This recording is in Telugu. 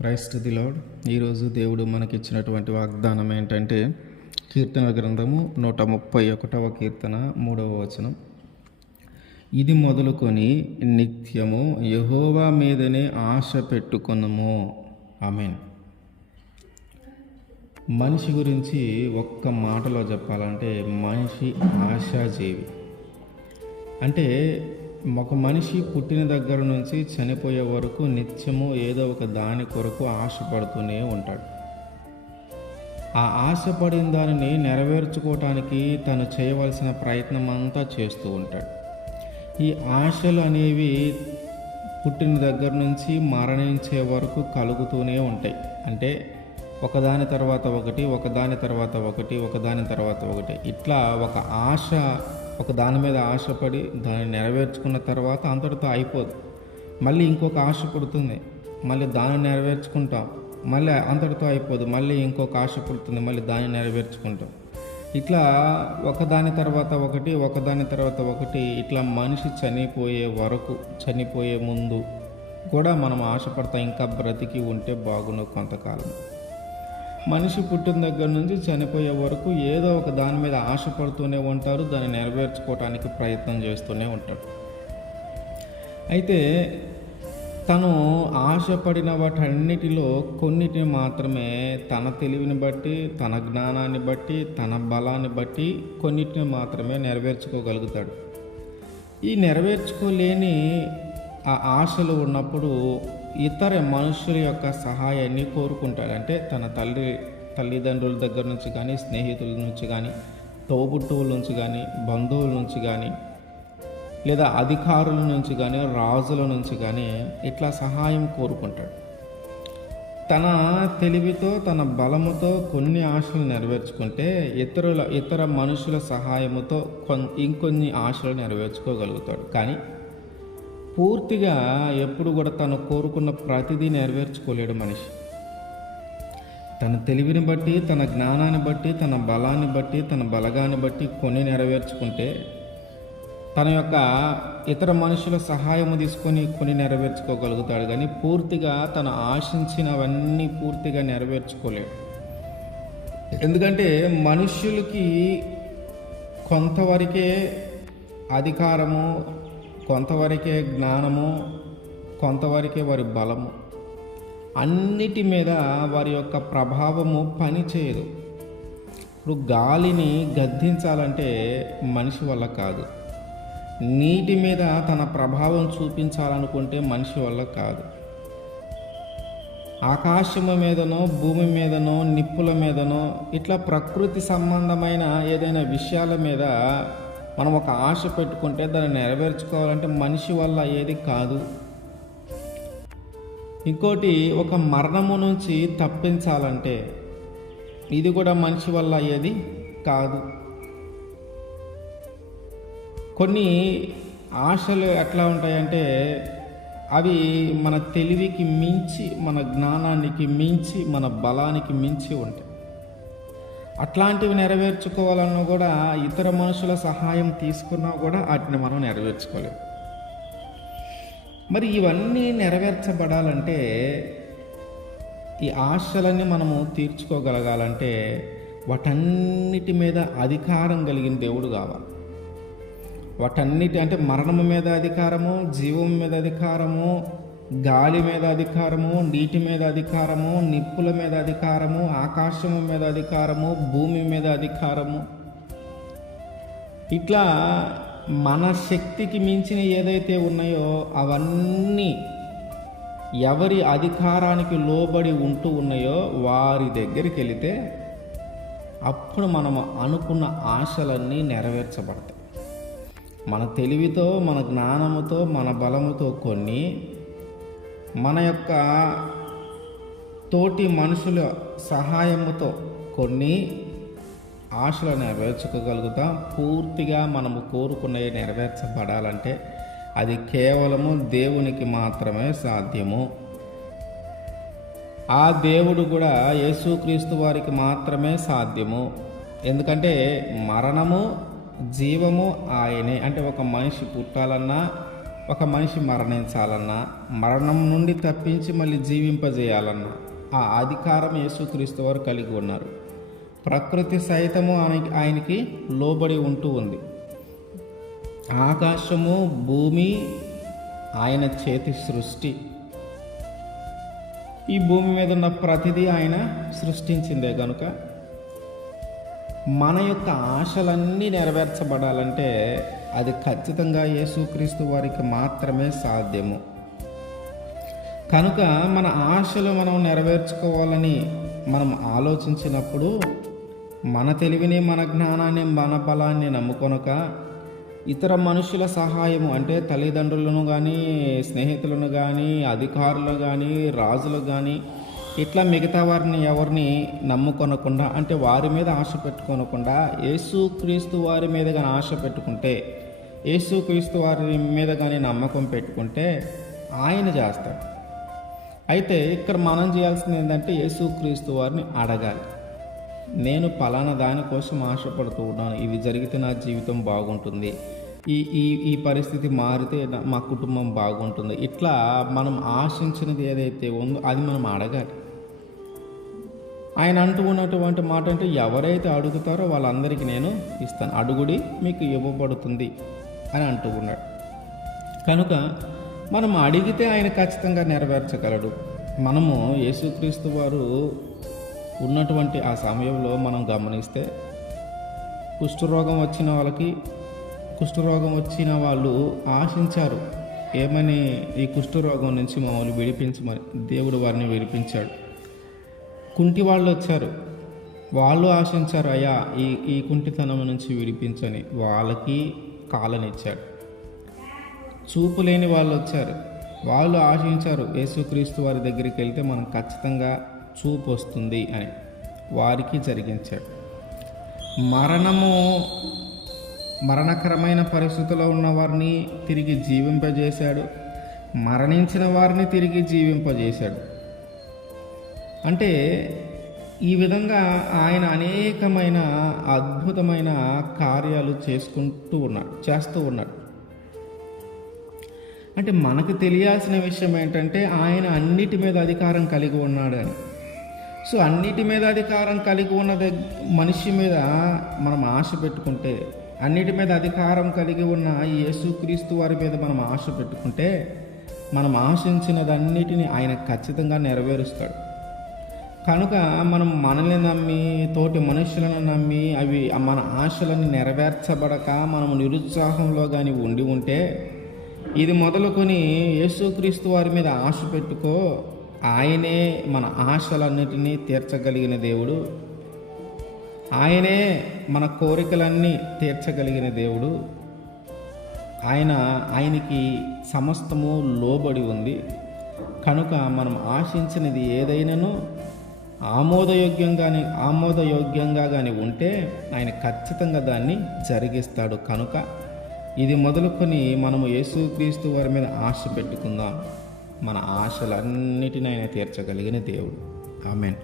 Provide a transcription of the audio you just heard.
Praise to the lord. ఈరోజు దేవుడు మనకిచ్చినటువంటి వాగ్దానం ఏంటంటే కీర్తన గ్రంథము 131 కీర్తన 3వ వచనం. ఇది మొదలుకొని నిత్యము యెహోవా మీదనే ఆశ పెట్టుకొనుము. ఆమేన్. మనిషి గురించి ఒక్క మాటలో చెప్పాలంటే మనిషి ఆశాజీవి. అంటే ఒక మనిషి పుట్టిన దగ్గర నుంచి చనిపోయే వరకు నిత్యము ఏదో ఒక దాని కొరకు ఆశపడుతూనే ఉంటాడు. ఆ ఆశపడిన దానిని నెరవేర్చుకోవటానికి తను చేయవలసిన ప్రయత్నం అంతా చేస్తూ ఉంటాడు. ఈ ఆశలు అనేవి పుట్టిన దగ్గర నుంచి మరణించే వరకు కలుగుతూనే ఉంటాయి. అంటే ఒకదాని తర్వాత ఒకటి, ఒకదాని తర్వాత ఒకటి, ఒకదాని తర్వాత ఒకటి, ఇట్లా ఒక ఆశ ఒక దాని మీద ఆశపడి దాన్ని నెరవేర్చుకున్న తర్వాత అంతటితో అయిపోదు. మళ్ళీ ఇంకొక ఆశ పుడుతుంది, మళ్ళీ దాన్ని నెరవేర్చుకుంటాం, మళ్ళీ అంతటితో అయిపోదు, మళ్ళీ ఇంకొక ఆశ పుడుతుంది, మళ్ళీ దాన్ని నెరవేర్చుకుంటాం. ఇట్లా ఒకదాని తర్వాత ఒకటి, ఒకదాని తర్వాత ఒకటి, ఇట్లా మనిషి చనిపోయే వరకు, చనిపోయే ముందు కూడా మనం ఆశపడతాం, ఇంకా బ్రతికి ఉంటే బాగుండు కొంతకాలం. మనిషి పుట్టిన దగ్గర నుంచి చనిపోయే వరకు ఏదో ఒక దాని మీద ఆశపడుతూనే ఉంటారు, దాన్ని నెరవేర్చుకోవటానికి ప్రయత్నం చేస్తూనే ఉంటారు. అయితే తను ఆశపడిన వాటన్నిటిలో కొన్నిటిని మాత్రమే తన తెలివిని బట్టి, తన జ్ఞానాన్ని బట్టి, తన బలాన్ని బట్టి కొన్నిటిని మాత్రమే నెరవేర్చుకోగలుగుతాడు. ఈ నెరవేర్చుకోలేని ఆ ఆశలు ఉన్నప్పుడు ఇతర మనుషుల యొక్క సహాయాన్ని కోరుకుంటాడు. అంటే తన తల్లిదండ్రుల దగ్గర నుంచి కానీ, స్నేహితుల నుంచి కానీ, తోబుట్టువుల నుంచి కానీ, బంధువుల నుంచి కానీ, లేదా అధికారుల నుంచి కానీ, రాజుల నుంచి కానీ ఇట్లా సహాయం కోరుకుంటాడు. తన తెలివితో, తన బలముతో కొన్ని ఆశలు నెరవేర్చుకుంటే ఇతర మనుషుల సహాయముతో ఇంకొన్ని ఆశలు నెరవేర్చుకోగలుగుతాడు. కానీ పూర్తిగా ఎప్పుడు కూడా తను కోరుకున్న ప్రతిదీ నెరవేర్చుకోలేడు మనిషి. తన తెలివిని బట్టి, తన జ్ఞానాన్ని బట్టి, తన బలాన్ని బట్టి, తన బలగాన్ని బట్టి కొన్ని నెరవేర్చుకుంటే, తన యొక్క ఇతర మనుషుల సహాయము తీసుకొని కొన్ని నెరవేర్చుకోగలుగుతాడు. కానీ పూర్తిగా తను ఆశించినవన్నీ పూర్తిగా నెరవేర్చుకోలేడు. ఎందుకంటే మనుష్యులకి కొంతవరకే అధికారము, కొంతవరకే జ్ఞానము, కొంతవరకే వారి బలము, అన్నిటి మీద వారి యొక్క ప్రభావము పనిచేయదు. ఇప్పుడు గాలిని గద్దించాలంటే మనిషి వల్ల కాదు, నీటి మీద తన ప్రభావం చూపించాలనుకుంటే మనిషి వల్ల కాదు, ఆకాశము మీదనో, భూమి మీదనో, నిప్పుల మీదనో, ఇట్లా ప్రకృతి సంబంధమైన ఏదైనా విషయాల మీద మనం ఒక ఆశ పెట్టుకుంటే దాన్ని నెరవేర్చుకోవాలంటే మనిషి వల్ల ఏది కాదు. ఇంకోటి, ఒక మరణము నుంచి తప్పించాలంటే ఇది కూడా మనిషి వల్ల ఏది కాదు. కొన్ని ఆశలు ఎట్లా ఉంటాయంటే అవి మన తెలివికి మించి, మన జ్ఞానానికి మించి, మన బలానికి మించి ఉంటాయి. అట్లాంటివి నెరవేర్చుకోవాలన్నా కూడా ఇతర మనుషుల సహాయం తీసుకున్నా కూడా వాటిని మనం నెరవేర్చుకోలేము. మరి ఇవన్నీ నెరవేర్చబడాలంటే, ఈ ఆశలన్నీ మనము తీర్చుకోగలగాలంటే వాటన్నిటి మీద అధికారం కలిగిన దేవుడు కావాలి. వాటన్నిటి అంటే మరణము మీద అధికారము, జీవం మీద అధికారము, గాలి మీద అధికారము, నీటి మీద అధికారము, నిప్పుల మీద అధికారము, ఆకాశము మీద అధికారము, భూమి మీద అధికారము, ఇట్లా మన శక్తికి మించిన ఏదైతే ఉన్నాయో అవన్నీ ఎవరి అధికారానికి లోబడి ఉంటూ ఉన్నాయో వారి దగ్గరికి వెళితే అప్పుడు మనము అనుకున్న ఆశలన్నీ నెరవేర్చబడతాయి. మన తెలివితో, మన జ్ఞానముతో, మన బలముతో కొన్ని, మన యొక్క తోటి మనుషుల సహాయముతో కొన్ని ఆశలు నెరవేర్చుకోగలుగుతాం. పూర్తిగా మనము కోరుకున్నవి నెరవేర్చబడాలంటే అది కేవలము దేవునికి మాత్రమే సాధ్యము. ఆ దేవుడు కూడా యేసుక్రీస్తు వారికి మాత్రమే సాధ్యము. ఎందుకంటే మరణము, జీవము ఆయనే. అంటే ఒక మనిషి పుట్టాలన్నా, ఒక మనిషి మరణించాలన్నా, మరణం నుండి తప్పించి మళ్ళీ జీవింపజేయాలన్నా ఆ అధికారం యేసుక్రీస్తు వారు కలిగి ఉన్నారు. ప్రకృతి సైతము ఆయనకి లోబడి ఉంటూ ఉంది. ఆకాశము, భూమి ఆయన చేతి సృష్టి. ఈ భూమి మీద ఉన్న ప్రతిదీ ఆయన సృష్టించిందే కనుక మన యొక్క ఆశలన్నీ నెరవేర్చబడాలంటే అది ఖచ్చితంగా యేసుక్రీస్తు వారికి మాత్రమే సాధ్యము. కనుక మన ఆశలు మనం నెరవేర్చుకోవాలని మనం ఆలోచించినప్పుడు మన తెలివిని, మన జ్ఞానాన్ని, మన బలాన్ని నమ్ముకొనక ఇతర మనుషుల సహాయము అంటే తల్లిదండ్రులను కానీ, స్నేహితులను కానీ, అధికారులు కానీ, రాజులు కానీ, ఇట్లా మిగతా వారిని ఎవరిని నమ్ముకొనకుండా అంటే వారి మీద ఆశ పెట్టుకోనకుండా యేసుక్రీస్తు వారి మీద కానీ ఆశ పెట్టుకుంటే, యేసుక్రీస్తు వారి మీద కానీ నమ్మకం పెట్టుకుంటే ఆయన చేస్తాడు. అయితే ఇక్కడ మనం చేయాల్సింది ఏంటంటే యేసుక్రీస్తు వారిని అడగాలి. నేను పలానా దానికోసం ఆశపడుతూ ఉన్నాను, ఇది జరిగితే నా జీవితం బాగుంటుంది, ఈ ఈ ఈ పరిస్థితి మారితే మా కుటుంబం బాగుంటుంది, ఇట్లా మనం ఆశించినది ఏదైతే ఉందో అది మనం అడగాలి. ఆయన అంటూ ఉన్నటువంటి మాట అంటే ఎవరైతే అడుగుతారో వాళ్ళందరికీ నేను ఇస్తాను, అడుగుడి మీకు ఇవ్వబడుతుంది అని అంటూ ఉన్నాడు. కనుక మనం అడిగితే ఆయన ఖచ్చితంగా నెరవేర్చగలడు. మనము యేసుక్రీస్తు వారు ఉన్నటువంటి ఆ సమయంలో మనం గమనిస్తే కుష్ఠరోగం వచ్చిన వాళ్ళు ఆశించారు. ఏమని? ఈ కుష్ఠరోగం నుంచి మమ్మల్ని విడిపించమని. దేవుడు వారిని విడిపించాడు. కుంటి వాళ్ళు వచ్చారు, వాళ్ళు ఆశించారు, అయ్యా ఈ కుంటితనం నుంచి విడిపించని. వాళ్ళకి కాలనిచ్చాడు. చూపు లేని వాళ్ళు వచ్చారు, వాళ్ళు ఆశించారు యేసుక్రీస్తు వారి దగ్గరికి వెళ్తే మనం ఖచ్చితంగా చూపు వస్తుంది అని. వారికి జరిగించాడు. మరణకరమైన పరిస్థితుల్లో ఉన్న వారిని తిరిగి జీవింపజేశాడు. మరణించిన వారిని తిరిగి జీవింపజేశాడు. అంటే ఈ విధంగా ఆయన అనేకమైన అద్భుతమైన కార్యాలు చేస్తూ ఉన్నాడు. అంటే మనకు తెలియాల్సిన విషయం ఏంటంటే ఆయన అన్నిటి మీద అధికారం కలిగి ఉన్నాడు అని. సో అన్నిటి మీద అధికారం కలిగి ఉన్న మనిషి మీద మనం ఆశ పెట్టుకుంటే, అన్నిటి మీద అధికారం కలిగి ఉన్న ఈ యేసుక్రీస్తు వారి మీద మనం ఆశ పెట్టుకుంటే మనం ఆశించినదన్నిటిని ఆయన ఖచ్చితంగా నెరవేరుస్తాడు. కనుక మనం మనల్ని నమ్మి, తోటి మనుషులను నమ్మి అవి మన ఆశలను నెరవేర్చబడక మనం నిరుత్సాహంలో కానీ ఉండి ఉంటే, ఇది మొదలుకొని యేసుక్రీస్తు వారి మీద ఆశ పెట్టుకో. ఆయనే మన ఆశలన్నిటినీ తీర్చగలిగిన దేవుడు. ఆయనే మన కోరికలన్నీ తీర్చగలిగిన దేవుడు. ఆయనకి సమస్తము లోబడి ఉంది. కనుక మనం ఆశించినది ఏదైనాను ఆమోదయోగ్యంగా కానీ ఉంటే ఆయన ఖచ్చితంగా దాన్ని జరిగిస్తాడు. కనుక ఇది మొదలుకొని మనము యేసుక్రీస్తు వారి మీద ఆశ పెట్టుకుందాం. మన ఆశలన్నిటిని ఆయన తీర్చగలిగిన దేవుడు. ఆమేన్.